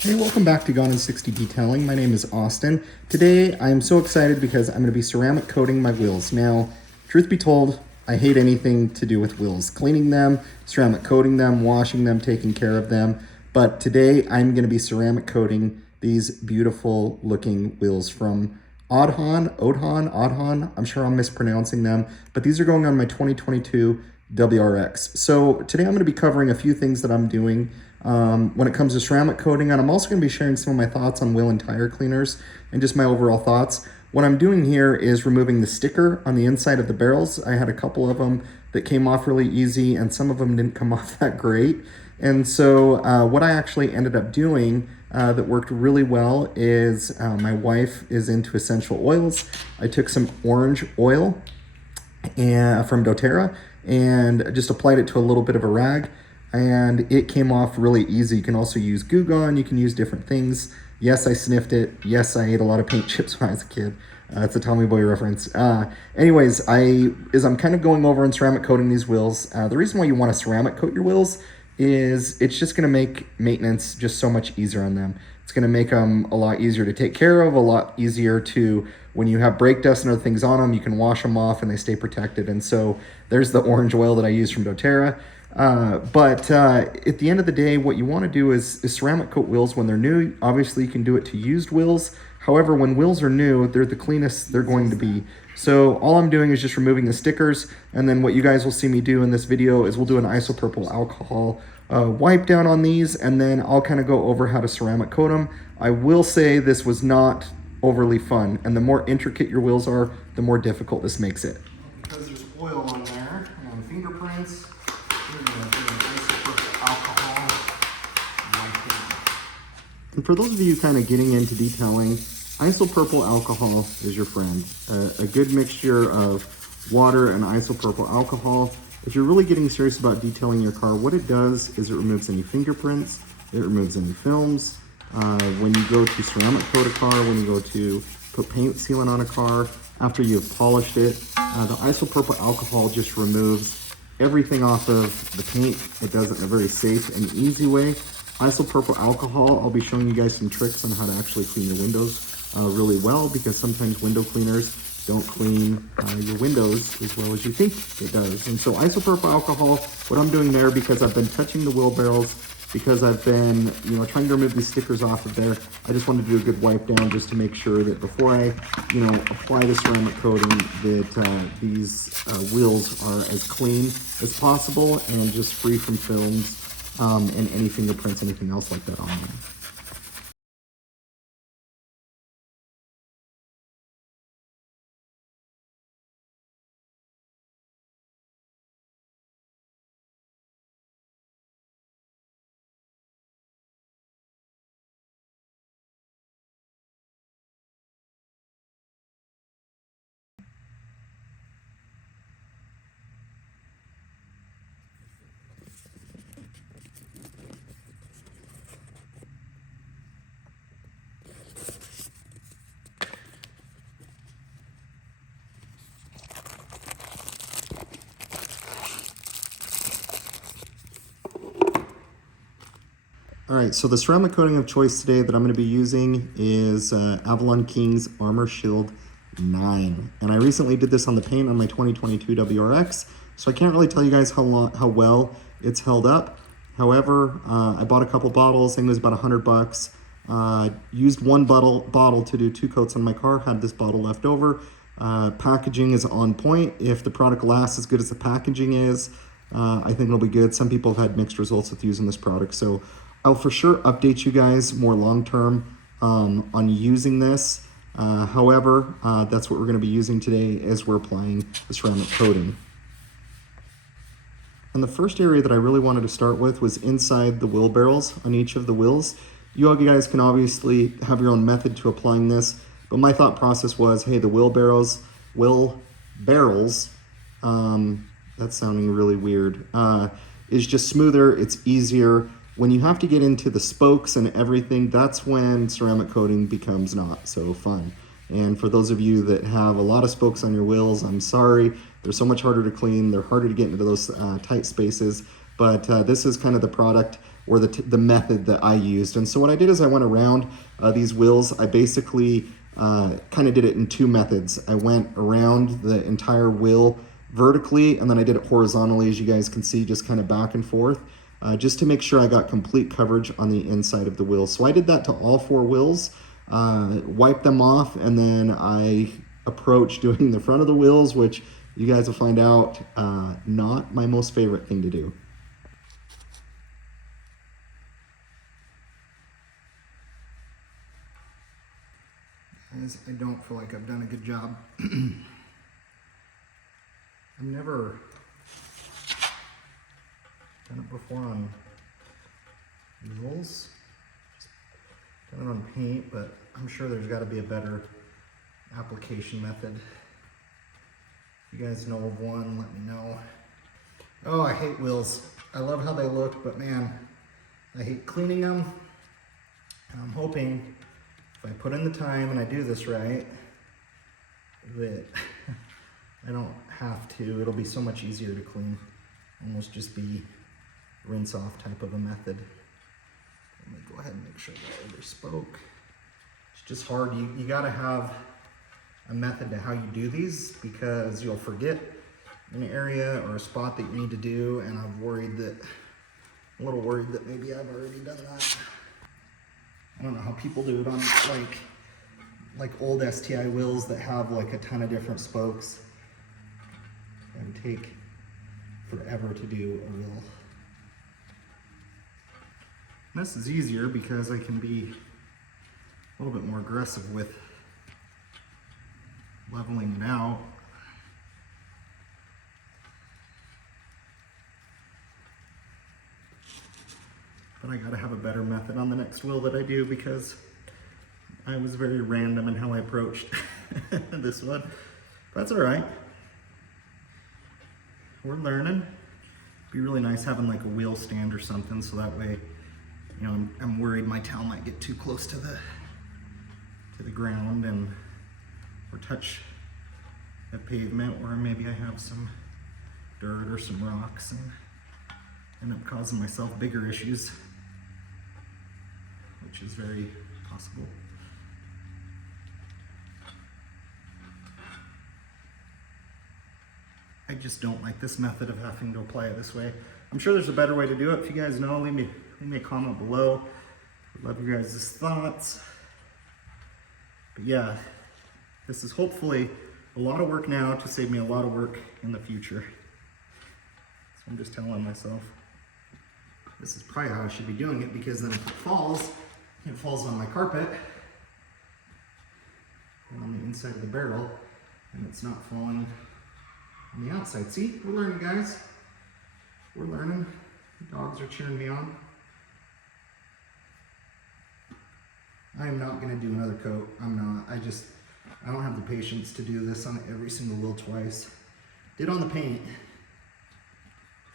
Hey, welcome back to Gone in 60 Detailing. My name is Austin. Today, I am so excited because I'm going to be ceramic coating my wheels. Now, truth be told, I hate anything to do with wheels. Cleaning them, ceramic coating them, washing them, taking care of them. But today, I'm going to be ceramic coating these beautiful looking wheels from Aodhan. I'm sure I'm mispronouncing them, but these are going on my 2022 WRX. So today I'm going to be covering a few things that I'm doing when it comes to ceramic coating, and I'm also going to be sharing some of my thoughts on wheel and tire cleaners and just my overall thoughts. What I'm doing here is removing the sticker on the inside of the barrels. I had a couple of them that came off really easy, and some of them didn't come off that great. And so what I actually ended up doing that worked really well is my wife is into essential oils. I took some orange oil from doTERRA and just applied it to a little bit of a rag, and it came off really easy. You can also use Goo Gone, you can use different things. Yes, I sniffed it. Yes, I ate a lot of paint chips when I was a kid. It's a Tommy Boy reference. Anyways, I'm kind of going over and ceramic coating these wheels. The reason why you want to ceramic coat your wheels is it's just going to make maintenance just so much easier on them. It's going to make them a lot easier to take care of, a lot easier to, when you have brake dust and other things on them, you can wash them off and they stay protected. And so there's the orange oil that I use from doTERRA. But at the end of the day, what you want to do is ceramic coat wheels when they're new. Obviously, you can do it to used wheels. However, when wheels are new, they're the cleanest they're going to be. So all I'm doing is just removing the stickers, and then what you guys will see me do in this video is we'll do an isopropyl alcohol wipe down on these, and then I'll kind of go over how to ceramic coat them. I will say this was not overly fun, and the more intricate your wheels are, the more difficult this makes it. Because there's oil on there and on fingerprints, we're going to do an isopropyl alcohol wipe down. And for those of you kind of getting into detailing, isopropyl alcohol is your friend. A good mixture of water and isopropyl alcohol. If you're really getting serious about detailing your car, what it does is it removes any fingerprints, it removes any films. When you go to ceramic coat a car, when you go to put paint sealant on a car, after you've polished it, the isopropyl alcohol just removes everything off of the paint. It does it in a very safe and easy way. Isopropyl alcohol, I'll be showing you guys some tricks on how to actually clean your windows really well, because sometimes window cleaners don't clean your windows as well as you think it does. And so isopropyl alcohol, what I'm doing there, because I've been touching the wheel barrels, because I've been, trying to remove these stickers off of there, I just wanted to do a good wipe down just to make sure that before I, apply the ceramic coating, that these wheels are as clean as possible and just free from films and any fingerprints, anything else like that on them. All right, so the ceramic coating of choice today that I'm going to be using is Avalonking Armor Shield 9. And I recently did this on the paint on my 2022 WRX, so I can't really tell you guys how well it's held up. However, I bought a couple bottles, I think it was about $100. Used one bottle to do 2 coats on my car, had this bottle left over. Packaging is on point. If the product lasts as good as the packaging is, I think it'll be good. Some people have had mixed results with using this product, so I'll for sure update you guys more long-term on using this. However, that's what we're going to be using today as we're applying the ceramic coating. And the first area that I really wanted to start with was inside the wheel barrels on each of the wheels. You guys can obviously have your own method to applying this, but my thought process was, hey, the wheel barrels, that's sounding really weird, is just smoother, it's easier. When you have to get into the spokes and everything, that's when ceramic coating becomes not so fun. And for those of you that have a lot of spokes on your wheels, I'm sorry. They're so much harder to clean. They're harder to get into those tight spaces. but this is kind of the product or the method that I used. And so what I did is I went around these wheels. I basically kind of did it in two methods. I went around the entire wheel vertically, and then I did it horizontally, as you guys can see, just kind of back and forth, just to make sure I got complete coverage on the inside of the wheel. So I did that to all four wheels, wiped them off, and then I approached doing the front of the wheels, which you guys will find out, not my most favorite thing to do. Guys, I don't feel like I've done a good job. I've never done it before on wheels. Just done it on paint, but I'm sure there's got to be a better application method. If you guys know of one, let me know. Oh, I hate wheels. I love how they look, but man, I hate cleaning them. And I'm hoping if I put in the time and I do this right, that I don't have to. It'll be so much easier to clean. Almost just be rinse off type of a method. Let me go ahead and make sure that every spoke. It's just hard. You gotta have a method to how you do these, because you'll forget an area or a spot that you need to do, and I'm a little worried that maybe I've already done that. I don't know how people do it on like old STI wheels that have like a ton of different spokes. It would take forever to do a wheel. And this is easier because I can be a little bit more aggressive with leveling it out. But I gotta have a better method on the next wheel that I do, because I was very random in how I approached this one. That's all right. We're learning. It'd be really nice having like a wheel stand or something, so that way, you know, I'm worried my tail might get too close to the ground and or touch a pavement, or maybe I have some dirt or some rocks and end up causing myself bigger issues, which is very possible. I just don't like this method of having to apply it this way. I'm sure there's a better way to do it. If you guys know, leave me a comment below. I'd love your guys' thoughts. But yeah, this is hopefully a lot of work now to save me a lot of work in the future. So I'm just telling myself this is probably how I should be doing it, because then if it falls on my carpet and on the inside of the barrel, and it's not falling on the outside. See, we're learning, guys. We're learning. The dogs are cheering me on. I am not going to do another coat. I'm not. I don't have the patience to do this on every single wheel twice. Did on the paint.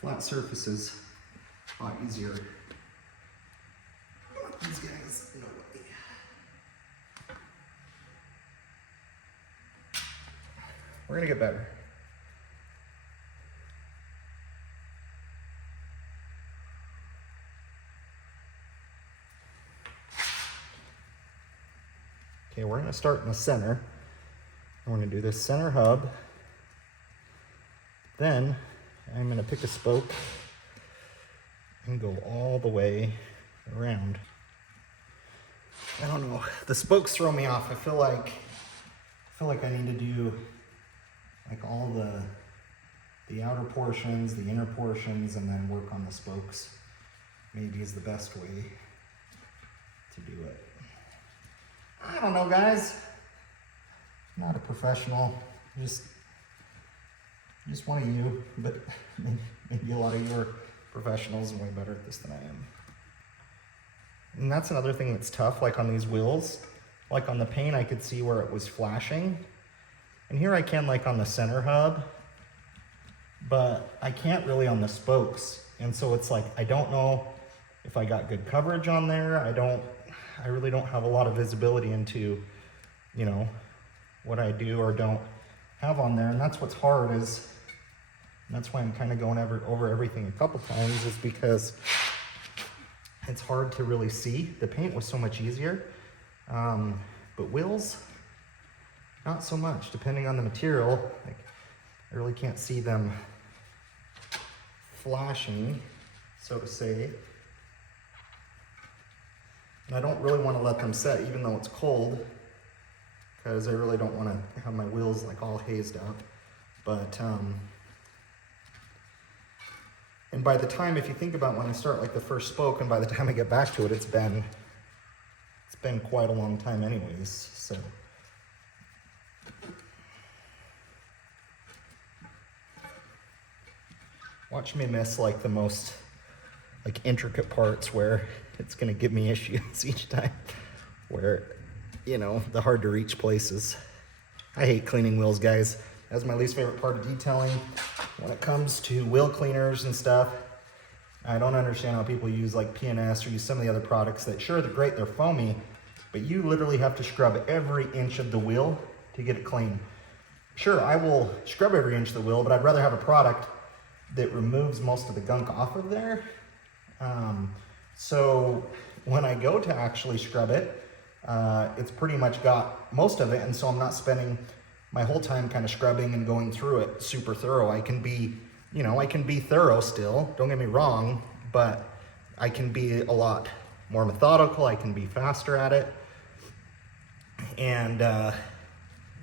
Flat surfaces, a lot easier. These guys, no way. We're going to get better. Okay, we're going to start in the center. We're going to do this center hub. Then I'm going to pick a spoke and go all the way around. I don't know, the spokes throw me off. I feel like I need to do like all the outer portions, the inner portions, and then work on the spokes. Maybe is the best way to do it. I don't know, guys. I'm not a professional, just one of you, but maybe a lot of you are professionals and way better at this than I am. And that's another thing that's tough, like on these wheels. Like on the paint, I could see where it was flashing. And here I can, like on the center hub, but I can't really on the spokes. And so it's like, I don't know if I got good coverage on there. I really don't have a lot of visibility into, you know, what I do or don't have on there. And that's what's hard, is And that's why I'm kind of going over everything a couple times, is because it's hard to really see. The paint was so much easier, but wheels, not so much. Depending on the material, like, I really can't see them flashing, so to say. And I don't really want to let them set even though it's cold, because I really don't want to have my wheels like all hazed up. But and by the time, if you think about when I start like the first spoke, and by the time I get back to it, it's been quite a long time anyways, so. Watch me miss like the most like intricate parts where it's gonna give me issues each time, where, you know, the hard to reach places. I hate cleaning wheels, guys. That's my least favorite part of detailing. When it comes to wheel cleaners and stuff, I don't understand how people use like PNS or use some of the other products that, sure, they're great, they're foamy, but you literally have to scrub every inch of the wheel to get it clean. Sure, I will scrub every inch of the wheel, but I'd rather have a product that removes most of the gunk off of there. So when I go to actually scrub it, it's pretty much got most of it, and so I'm not spending my whole time kind of scrubbing and going through it super thorough. I can be, you know, I can be thorough still, don't get me wrong, but I can be a lot more methodical, I can be faster at it. And,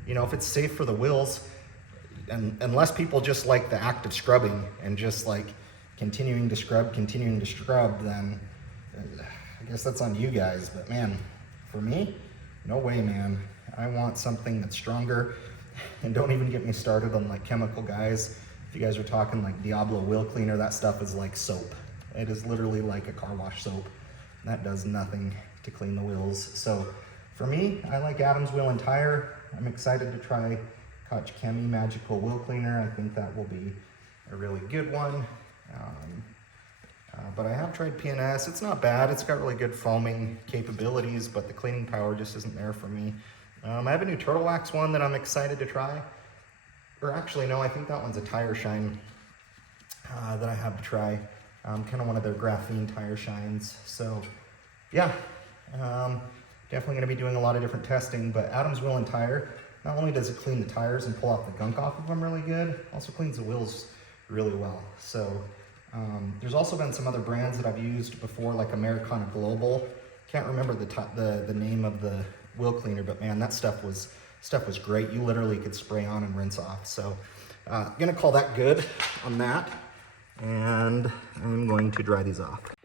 you know, if it's safe for the wheels, and unless people just like the act of scrubbing and just like continuing to scrub, then I guess that's on you guys. But man, for me, no way, man. I want something that's stronger. And don't even get me started on like chemical, guys. If you guys are talking like Diablo wheel cleaner, that stuff is like soap. It is literally like a car wash soap. That does nothing to clean the wheels. So for me, I like Adam's Wheel and Tire. I'm excited to try Koch Chemi Magical Wheel Cleaner. I think that will be a really good one. But I have tried PNS. It's not bad. It's got really good foaming capabilities, but the cleaning power just isn't there for me. I have a new Turtle Wax one that I'm excited to try. Or actually, no, I think that one's a tire shine that I have to try. Kind of one of their graphene tire shines. So yeah, definitely gonna be doing a lot of different testing, but Adam's Wheel and Tire, not only does it clean the tires and pull off the gunk off of them really good, also cleans the wheels really well. So there's also been some other brands that I've used before, like Americana Global. Can't remember the name of the wheel cleaner, but man, that stuff was great. You literally could spray on and rinse off. So gonna call that good on that, and I'm going to dry these off.